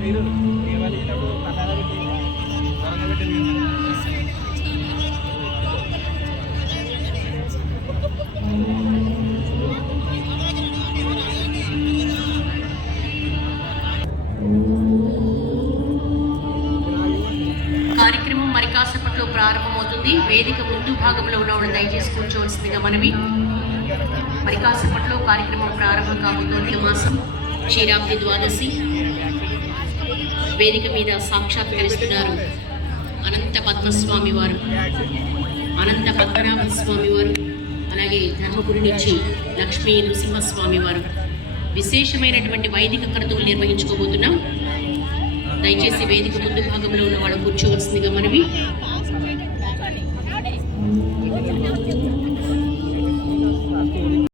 మీరు దేవాలయప్పుడు పట్టాల పెట్టి వరంగ పెట్టి కార్యక్రమం మరి కాసేపట్లో ప్రారంభమవుతుంది. వేదిక ముందు భాగంలో ఉన్నవాళ్ళు దయచేసి కూర్చోవలసిందిగా మనవి. మరి కాసేపట్లో కార్యక్రమం ప్రారంభం కాబోతోంది. మాసం క్షీరాబ్ది ద్వాదశి వేదిక మీద సాక్షాత్కరిస్తున్నారు అనంత పద్మస్వామి వారు, అనంత పద్మనాభ స్వామి వారు, అలాగే ధర్మపురి నుంచి లక్ష్మీ నృసింహస్వామి వారు. విశేషమైనటువంటి వైదిక క్రతువులు నిర్వహించుకోబోతున్నాం. దయచేసి వేదిక ముందు భాగంలో ఉన్న వాళ్ళు కూర్చోవలసిందిగా మనవి.